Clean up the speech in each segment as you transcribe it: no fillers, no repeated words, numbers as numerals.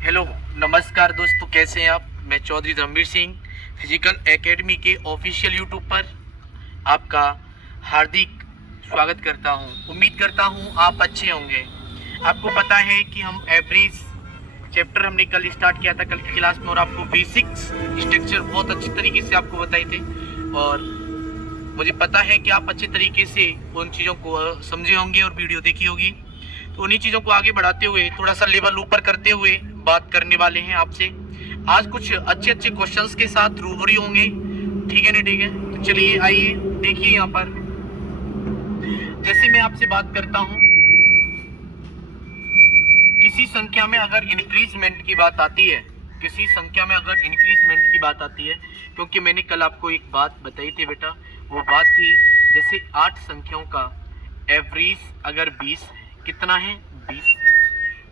Hello नमस्कार दोस्तों, कैसे हैं आप। मैं चौधरी धर्मवीर सिंह फिजिकल एकेडमी के ऑफिशियल यूट्यूब पर आपका हार्दिक स्वागत करता हूं। उम्मीद करता हूं आप अच्छे होंगे। आपको पता है कि हम एवरेज चैप्टर हमने कल स्टार्ट किया था कल की क्लास में, और आपको बेसिक्स स्ट्रक्चर बहुत अच्छी तरीके से आपको बताए थे, और मुझे पता है कि आप अच्छे तरीके से उन चीज़ों को समझे होंगे और वीडियो देखी होगी। तो उन्हीं चीज़ों को आगे बढ़ाते हुए, थोड़ा सा लेवल ऊपर करते हुए बात करने वाले हैं आपसे। आज कुछ अच्छे अच्छे क्वेश्चंस के साथ रूबरू होंगे, ठीक है ना। ठीक है, तो चलिए आइए देखिए। यहाँ पर जैसे मैं आपसे बात करता हूँ, किसी संख्या में अगर इंक्रीजमेंट की बात आती है, किसी संख्या में अगर इंक्रीजमेंट की बात आती है, क्योंकि मैंने कल आपको एक बात बताई थी बेटा, वो बात थी जैसे 8 संख्याओं का एवरेज अगर 20 कितना है 20,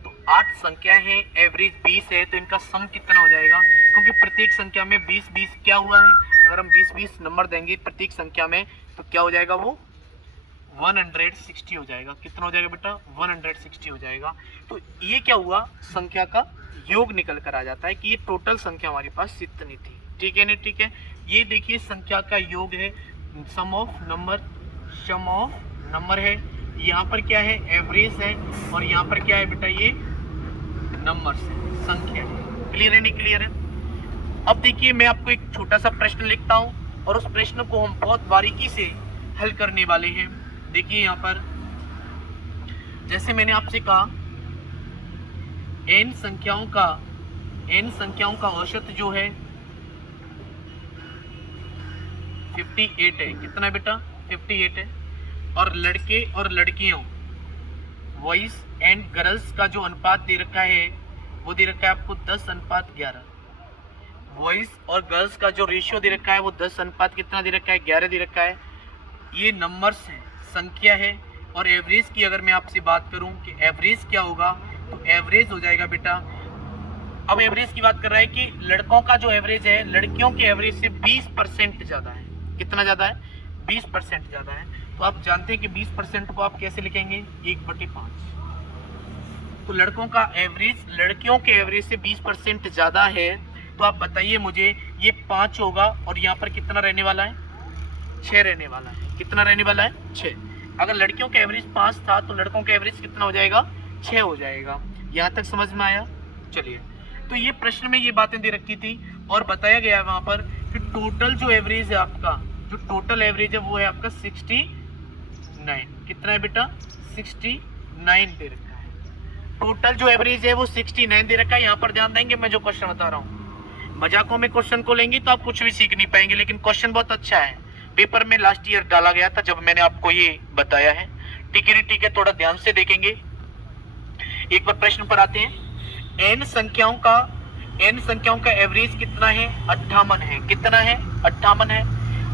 तो 8 संख्या है एवरेज 20 है, तो इनका सम कितना हो जाएगा। क्योंकि प्रत्येक संख्या में 20-20 क्या हुआ है, अगर हम 20-20 नंबर देंगे प्रत्येक संख्या में, तो क्या हो जाएगा, वो 160 हो जाएगा। कितना हो जाएगा बेटा, 160 हो जाएगा। तो ये क्या हुआ, संख्या का योग निकल कर आ जाता है कि ये टोटल संख्या हमारे पास कितनी थी। ठीक है ना, ठीक है। ये देखिए संख्या का योग है, sum of number, sum of number है। यहाँ पर क्या है, एवरेज है, और यहाँ पर क्या है बेटा, ये नंबर्स है, संख्या है। क्लियर है नहीं क्लियर है। अब देखिए मैं आपको एक छोटा सा प्रश्न लिखता हूँ, और उस प्रश्न को हम बहुत बारीकी से हल करने वाले हैं। देखिए यहाँ पर जैसे मैंने आपसे कहा, n संख्याओं का औसत जो है 58 है। कितना है बेटा, 58 है। और लड़के और लड़कियों, बॉयज एंड गर्ल्स का जो अनुपात दे रखा है, वो दे रखा है आपको 10:11। बॉयज और गर्ल्स का जो रेशियो दे रखा है, वो 10 कितना दे रखा है, 11 दे रखा है। ये नंबर्स है, संख्या है। और एवरेज की अगर मैं आपसे बात करूं कि एवरेज क्या होगा, तो एवरेज हो जाएगा बेटा, अब एवरेज की बात कर रहा है कि लड़कों का जो एवरेज है लड़कियों के एवरेज से 20% ज़्यादा है। कितना ज़्यादा है, 20% ज़्यादा है। तो आप जानते हैं कि 20% को आप कैसे लिखेंगे, 1/5। तो लड़कों का एवरेज लड़कियों के एवरेज से 20% ज़्यादा है। तो आप बताइए मुझे, ये 5 होगा, और यहाँ पर कितना रहने वाला है, 6 रहने वाला है। कितना रहने वाला है, 6। अगर लड़कियों का एवरेज 5 था, तो लड़कों का एवरेज कितना हो जाएगा, 6 हो जाएगा। यहाँ तक समझ में आया। चलिए, तो ये प्रश्न में ये बातें दे रखी थी, और बताया गया है वहाँ पर कि टोटल जो एवरेज है आपका, जो टोटल एवरेज है वो है आपका 69। कितना है बेटा, 69 दे रखा है। टोटल जो एवरेज है वो 69 दे रखा है। यहाँ पर ध्यान देंगे, मैं जो क्वेश्चन बता रहा हूँ, मजाकों में क्वेश्चन को लेंगे तो आप कुछ भी सीख नहीं पाएंगे, लेकिन क्वेश्चन बहुत अच्छा है। पेपर में लास्ट ईयर डाला गया था जब मैंने आपको ये बताया है। ठीक है, ठीक है, थोड़ा ध्यान से देखेंगे। एक बार प्रश्न पर आते हैं। n संख्याओं का एवरेज कितना है, 58 है। कितना है, 58 है।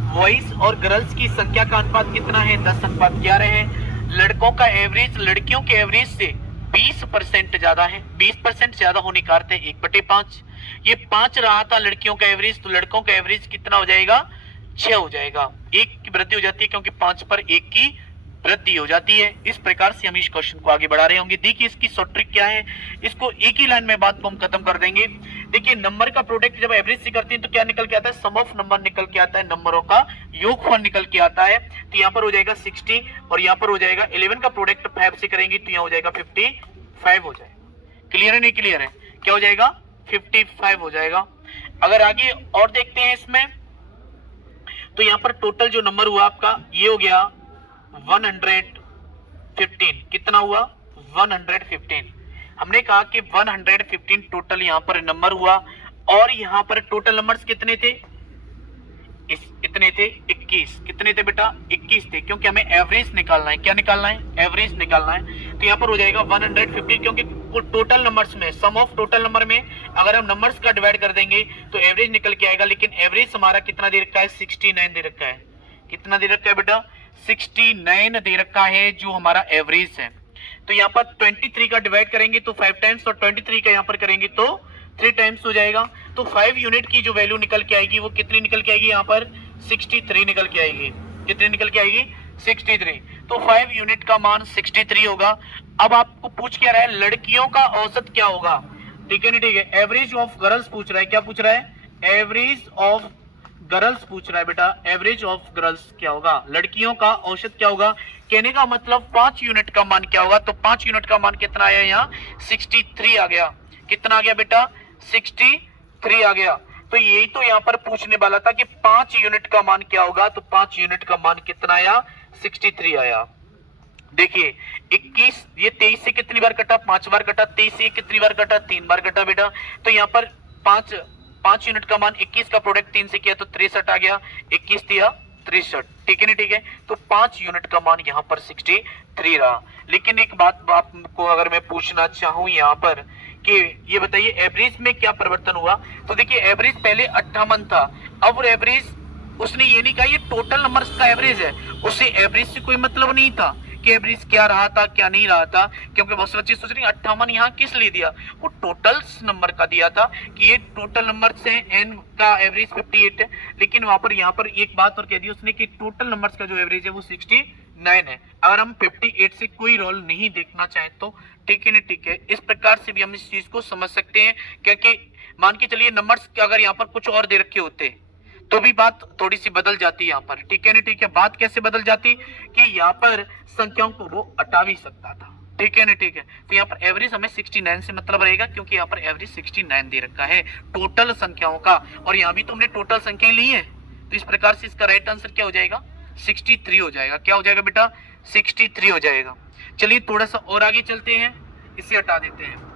बॉयज और गर्ल्स की संख्या का अनुपात कितना है, 10:11 है। लड़कों का एवरेज लड़कियों के एवरेज से 20% ज्यादा है। 20% ज्यादा होने का अर्थ है 1/5। ये 5 रहा था लड़कियों का एवरेज, तो लड़कों का एवरेज कितना हो जाएगा, 6 हो जाएगा। 1 की वृद्धि हो जाती है, क्योंकि 5 पर 1 की वृद्धि हो जाती है। इस प्रकार से हम इस क्वेश्चन को आगे बढ़ा रहे होंगे। देखिए इसकी शॉर्ट ट्रिक क्या है, इसको एक ही लाइन में बात को हम खत्म कर देंगे। देखिए नंबर का प्रोडक्ट जब एवरेज से करते हैं तो क्या निकल के आता है, सम ऑफ नंबर निकल के आता है, नंबरों का योगफल निकल के आता है। तो यहाँ पर हो जाएगा 60, और यहाँ पर हो जाएगा 11 का प्रोडक्ट 5 से करेंगे तो यहाँ हो जाएगा 55 हो जाएगा। क्लियर है नहीं क्लियर है, क्या हो जाएगा, 55 हो जाएगा। अगर आगे और देखते हैं इसमें, तो यहाँ पर टोटल जो नंबर हुआ आपका, ये हो गया 115। कितना हुआ, 115। हमने कहा कि 115 टोटल यहाँ पर नंबर हुआ, और यहाँ पर टोटल नंबर्स कितने थे, इतने थे 21। कितने थे बेटा, 21 थे, क्योंकि हमें एवरेज निकालना है। क्या निकालना है, एवरेज निकालना है। तो यहाँ पर हो जाएगा 150, क्योंकि टोटल नंबर्स में, सम ऑफ टोटल नंबर में अगर हम नंबर्स का डिवाइड कर देंगे तो एवरेज निकल के आएगा। लेकिन एवरेज हमारा कितना दे रखा है, 69 दे रखा है। कितना दे रखा है बेटा, 69 दे रखा है जो हमारा एवरेज है। तो यहाँ पर 23 का डिवाइड करेंगे तो 5 टाइम्स, और 23 का यहाँ पर करेंगे तो 3 टाइम्स हो जाएगा। तो 5 यूनिट की जो वैल्यू निकल के आएगी वो कितनी निकल के आएगी, यहाँ पर 63 निकल के आएगी। कितनी निकल के आएगी, 63। तो 5 यूनिट का मान 63 होगा। अब आपको पूछ क्या रहा है, लड़कियों का औसत क्या होगा। ठीक है ना, ठीक है। एवरेज ऑफ गर्ल्स पूछ रहा है, क्या पूछ रहा है, एवरेज ऑफ गर्ल्स पूछ रहा है बेटा। एवरेज ऑफ गर्ल्स क्या होगा, लड़कियों का औसत क्या होगा, कहने का मतलब 5 यूनिट का मान क्या होगा। तो 5 यूनिट का मान कितना आया यहाँ, 63 आ गया। कितना आ गया बेटा, 63 आ गया। तो यही तो यहाँ पर पूछने वाला था कि 5 यूनिट का मान क्या होगा। तो 5 यूनिट का मान कितना आया, 63 आया। देखिए 21, ये 23 से कितनी बार कटा, 5 बार कटा। 23 से कितनी बार कटा, 3 बार कटा बेटा। तो यहाँ पर 5 यूनिट का मान 21 का प्रोडक्ट 3 से किया तो 63 आ गया, 21 दिया 63। ठीक है ना, ठीक है। तो 5 यूनिट का मान यहाँ पर 63 रहा। लेकिन एक बात आपको अगर मैं पूछना चाहूं यहाँ पर कि ये बताइए एवरेज में क्या परिवर्तन हुआ। तो देखिए एवरेज पहले 58 था, अब एवरेज उसने ये नहीं कहा ये टोटल नंबर्स का एवरेज है, उसे एवरेज से कोई मतलब नहीं था कि एवरेज क्या रहा था क्या नहीं रहा था। क्योंकि बहुत सारी चीज सोच रही है 58 यहाँ किस लिए दिया, वो टोटल नंबर का दिया था कि ये टोटल नंबर से एन का एवरेज 58 है। लेकिन वहां पर यहाँ पर एक बात और कह दी उसने कि टोटल नंबर्स का जो एवरेज है वो 69 है। अगर हम 58 से कोई रोल नहीं देखना चाहें तो ठीक है ना, ठीक है। इस प्रकार से भी हम इस चीज को समझ सकते हैं, क्योंकि मान के चलिए नंबर्स अगर यहाँ पर कुछ और दे रखे होते तो भी बात थोड़ी सी बदल जाती है यहाँ पर। ठीक है ना, ठीक है। बात कैसे बदल जाती कि यहाँ पर संख्याओं को वो हटा भी सकता था। ठीक है ना, ठीक है। तो यहाँ पर एवरेज हमें 69 से मतलब रहेगा, क्योंकि यहाँ पर एवरेज 69 दे रखा है टोटल संख्याओं का, और यहाँ भी तो हमने टोटल संख्याएं ली है। तो इस प्रकार से इसका राइट आंसर क्या हो जाएगा, 63 हो जाएगा। क्या हो जाएगा बेटा, 63 हो जाएगा। चलिए थोड़ा सा और आगे चलते हैं, इसे हटा देते हैं।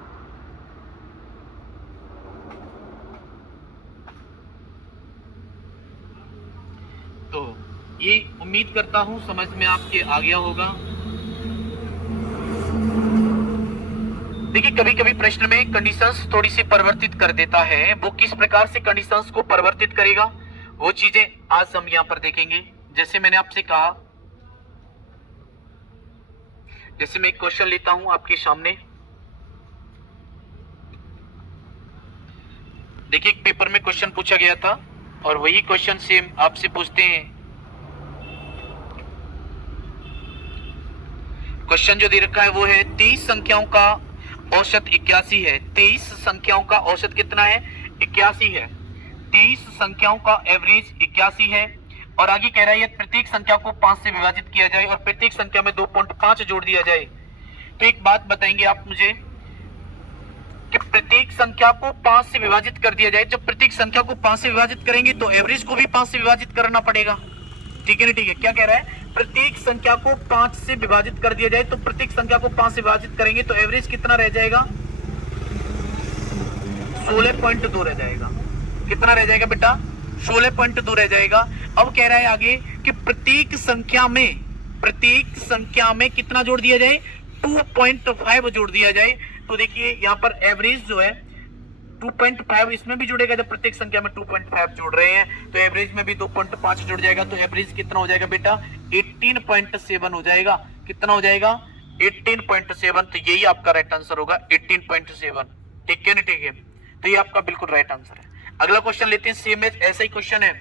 तो ये उम्मीद करता हूं समझ में आपके आ गया होगा। देखिए कभी कभी प्रश्न में कंडीशंस थोड़ी सी परिवर्तित कर देता है, वो किस प्रकार से कंडीशंस को परिवर्तित करेगा वो चीजें आज हम यहां पर देखेंगे। जैसे मैंने आपसे कहा, जैसे मैं एक क्वेश्चन लेता हूं आपके सामने। देखिए एक पेपर में क्वेश्चन पूछा गया था और वही क्वेश्चन सेम आपसे पूछते हैं। क्वेश्चन जो दे रखा है वो है 23 संख्याओं का औसत 81 है। 23 संख्याओं का औसत कितना है, 81 है। 23 संख्याओं का एवरेज 81 है। और आगे कह रहा है प्रत्येक संख्या को 5 से विभाजित किया जाए और प्रत्येक संख्या में 2.5 जोड़ दिया जाए। तो एक बात बताएंगे आप मुझे कि प्रत्येक संख्या को 5 से विभाजित कर दिया जाए। जब प्रत्येक संख्या को 5 से विभाजित करेंगे तो एवरेज को भी 5 से विभाजित करना पड़ेगा। ठीक है ना, ठीक है। क्या कह रहा है, प्रत्येक संख्या को 5 से विभाजित कर दिया जाए, तो प्रत्येक संख्या को 5 से विभाजित करेंगे तो एवरेज कितना रह जाएगा, 16.2 रह जाएगा। कितना रह जाएगा बेटा, 16.2 रह जाएगा। अब कह रहा है आगे कि प्रत्येक संख्या में कितना जोड़ दिया जाए, 2.5 जोड़ दिया जाए। तो देखिए यहाँ पर एवरेज जो है 2.5 इसमें भी जुड़ेगा। जब प्रत्येक संख्या में 2.5 जोड़ रहे हैं तो एवरेज में भी 2.5 जुड़ जाएगा। तो एवरेज कितना हो जाएगा बेटा, 18.7 हो जाएगा। कितना हो जाएगा, 18.7। तो यही आपका राइट आंसर होगा, 18.7। ठीक है ना, ठीक है। तो ये आपका बिल्कुल राइट आंसर है। अगला क्वेश्चन लेते हैं, सेम ऐसा ही क्वेश्चन है।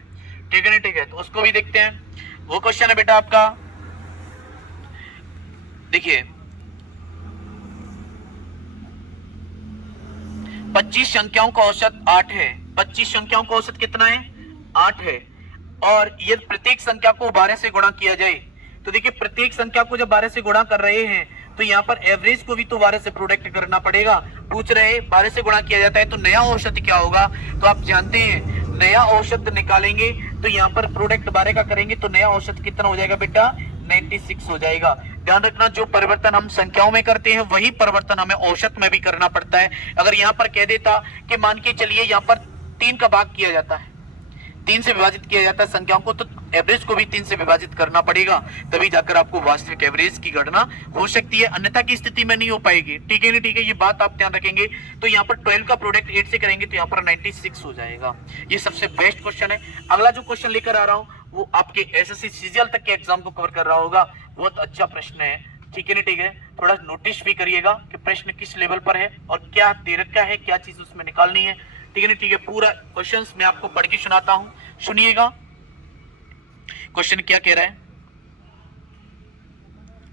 ठीक है ना, ठीक है। तो उसको भी देखते हैं। वो क्वेश्चन है बेटा आपका, देखिए 25 संख्याओं का औसत 8 है। 25 संख्याओं का औसत कितना है, 8 है। और यदि प्रत्येक संख्या को 12 से गुणा किया जाए, तो देखिए प्रत्येक संख्या को जब 12 से गुणा कर रहे हैं तो यहाँ पर एवरेज को भी तो 12 से प्रोडक्ट करना पड़ेगा। पूछ रहे हैं 12 से गुणा किया जाता है तो नया औसत क्या होगा। तो आप जानते हैं नया औसत निकालेंगे तो यहाँ पर प्रोडक्ट 12 का करेंगे तो नया औसत कितना हो जाएगा बेटा, 96 हो जाएगा। ध्यान रखना, जो परिवर्तन हम संख्याओं में करते हैं वही परिवर्तन हमें औसत में भी करना पड़ता है। अगर यहाँ पर कह देता कि मान के चलिए यहाँ पर 3 का भाग किया जाता है, 3 से विभाजित किया जाता है संख्याओं को, तो एवरेज को भी 3 से विभाजित करना पड़ेगा, तभी जाकर आपको वास्तविक एवरेज की गणना हो सकती है, अन्यथा की स्थिति में नहीं हो पाएगी। ठीक है ना, ठीक है। ये बात आप ध्यान रखेंगे। तो यहाँ पर 12 का प्रोडक्ट 8 से करेंगे तो यहाँ पर 96 हो जाएगा। ये सबसे बेस्ट क्वेश्चन है। अगला जो क्वेश्चन लेकर आ रहा हूँ वो आपके एसएससी सीजीएल तक के एग्जाम को कवर कर रहा होगा। बहुत अच्छा प्रश्न है। ठीक है ना, ठीक है। थोड़ा नोटिस भी करिएगा कि प्रश्न किस लेवल पर है और क्या दे रखा है, क्या चीज उसमें निकालनी है। ठीक है ना, ठीक है। पूरा क्वेश्चंस मैं आपको पढ़ के सुनाता हूं, सुनिएगा क्वेश्चन क्या कह रहा है,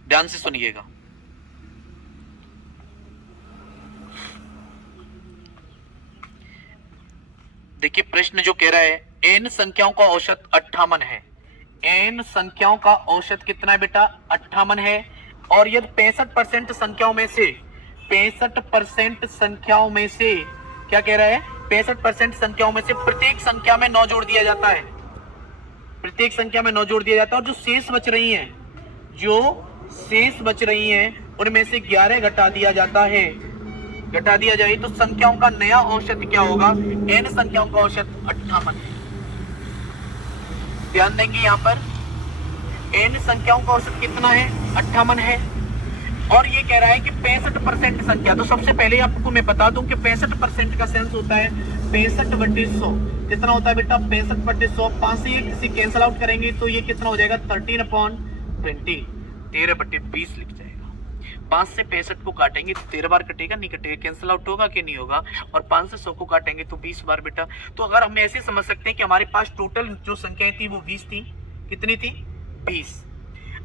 ध्यान से सुनिएगा। देखिए प्रश्न जो कह रहा है n संख्याओं का औसत 58 है। n संख्याओं का औसत कितना है बेटा? 58 है। और यदि 65% संख्याओं में से 65% संख्याओं में से क्या कह रहा है? 65% संख्याओं में से प्रत्येक संख्या में 9 जोड़ दिया जाता है। प्रत्येक संख्या में 9 जोड़ दिया जाता है और जो शेष बच रही हैं, जो शेष बच रही हैं उनमें से 11 घटा दिया जाता है। घटा दिया जाए तो संख्याओं का नया औसत क्या होगा? n संख्याओं का औसत 58 है। ध्यान देंगे यहां पर n संख्याओं का औसत कितना है? 58 है। और ये कह रहा है कि 65% संख्या, तो सबसे पहले आपको मैं बता दूं कि 65% का सेंस होता है 65/100। कितना होता है बेटा? 65/100। 5 से किसी कैंसिल आउट करेंगे तो ये कितना हो जाएगा? 13/20, 13/20 लिख जाएगा। 5 से 65 को काटेंगे तो 13 बार कटेगा, नहीं कटेगा? कैंसिल आउट होगा कि नहीं होगा? और 5 से 100 को काटेंगे तो 20 बार बेटा। तो अगर हम ऐसे समझ सकते हैं कि हमारे पास टोटल जो संख्याएं थी वो 20 थी। कितनी थी? 20।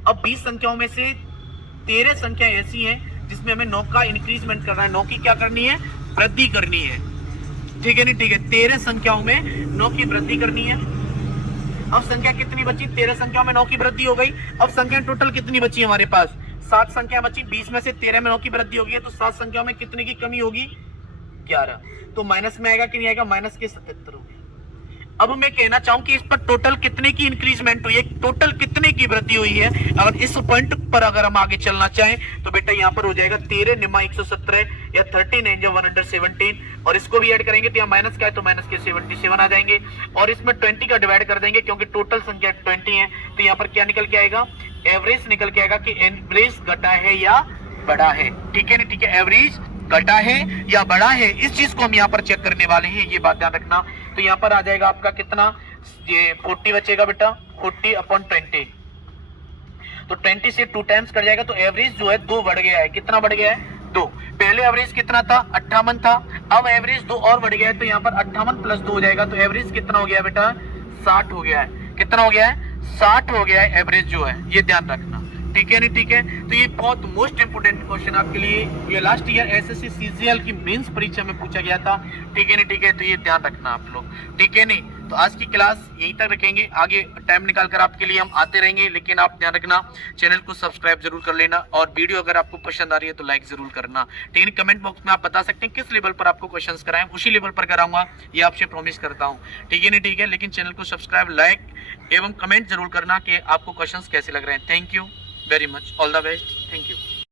अब 20 संख्याओं में से 13 संख्या ऐसी हैं जिसमें हमें 9 का इंक्रीजमेंट करना है, 9 की क्या करनी है? वृद्धि करनी है। ठीक है नहीं? ठीक है। 13 संख्याओं में 9 की वृद्धि करनी है। अब संख्या कितनी बची? 13 संख्याओं में 9 की वृद्धि हो गई। अब संख्या टोटल कितनी बची हमारे पास? 7 संख्या बची। 20 में से 13 में 9 की वृद्धि होगी तो 7 संख्याओं में कितने की कमी होगी? 11। तो माइनस में आएगा कि नहीं आएगा? माइनस के 77 होगी। अब मैं कहना चाहूं कि इस पर टोटल कितने की इंक्रीजमेंट हुई है, टोटल कितने की वृद्धि हुई है। अगर इस पॉइंट पर अगर हम आगे चलना चाहें तो बेटा यहां पर हो जाएगा 13 निमा 117 या 13 117 और इसको भी ऐड करेंगे तो यहाँ माइनस का है तो माइनस के 77 आ जाएंगे और इसमें 20 का डिवाइड कर देंगे क्योंकि टोटल संख्या 20 है। तो यहाँ पर क्या निकल के आएगा? एवरेज निकल के आएगा कि एवरेज घटा है या बढ़ा है। ठीक है ना? ठीक है। एवरेज घटा है या बढ़ा है, इस चीज को हम यहाँ पर चेक करने वाले हैं, ये बात ध्यान रखना। तो यहाँ पर आ जाएगा आपका कितना? ये 40 बचेगा बेटा, 40/20। तो 20 से 2 टाइम्स कर जाएगा तो एवरेज जो है 2 बढ़ गया है। कितना बढ़ गया है? 2। पहले एवरेज कितना था? 58 था। अब एवरेज 2 और बढ़ गया है तो यहाँ पर 58 + 2 हो जाएगा तो एवरेज कितना हो गया बेटा? 60 हो गया है। कितना हो गया है? 60 हो गया है एवरेज जो है, ये ध्यान रखना। ठीक है नहीं? ठीक है। तो ये बहुत मोस्ट इंपोर्टेंट क्वेश्चन आपके लिए, ये लास्ट ईयर एसएससी सीजीएल की मेंस परीक्षा में पूछा गया था। ठीक है नहीं? ठीक है। तो ये ध्यान रखना आप लोग। ठीक है नहीं? तो आज की क्लास यहीं तक रखेंगे, आगे टाइम निकाल कर आपके लिए हम आते रहेंगे, लेकिन आप ध्यान रखना चैनल को सब्सक्राइब जरूर कर लेना और वीडियो अगर आपको पसंद आ रही है तो लाइक जरूर करना। ठीक है? कमेंट बॉक्स में आप बता सकते हैं किस लेवल पर आपको क्वेश्चंस कराएं, उसी लेवल पर कराऊंगा, ये आपसे प्रॉमिस करता हूं। ठीक है नहीं? ठीक है। लेकिन चैनल को सब्सक्राइब, लाइक एवं कमेंट जरूर करना कि आपको क्वेश्चंस कैसे लग रहे हैं। Thank you very much. All the best. Thank you.